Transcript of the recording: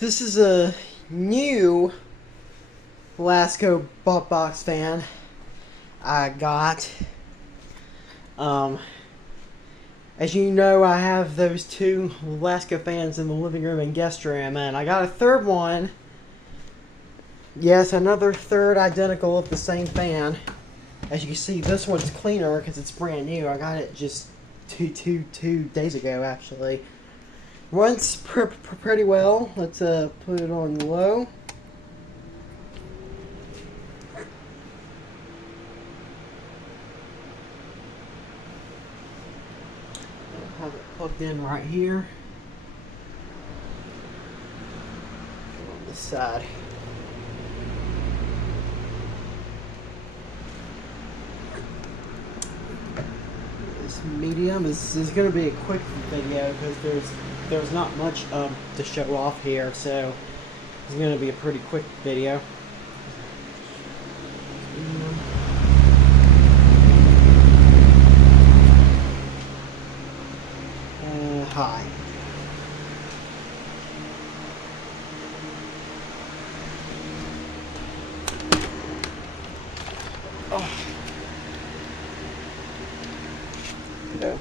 This is a new Lasko Box Fan I got. As you know, I have those two Lasko fans in the living room and guest room, and I got a third one. Yes, another third identical of the same fan. As you can see, this one's cleaner because it's brand new. I got it just two days ago, actually. Runs pretty well. Let's put it on low. Have it plugged in right here. On this side. This medium is going to be a quick video because there's not much to show off here, so it's going to be a pretty quick video. Hi. Oh. Go.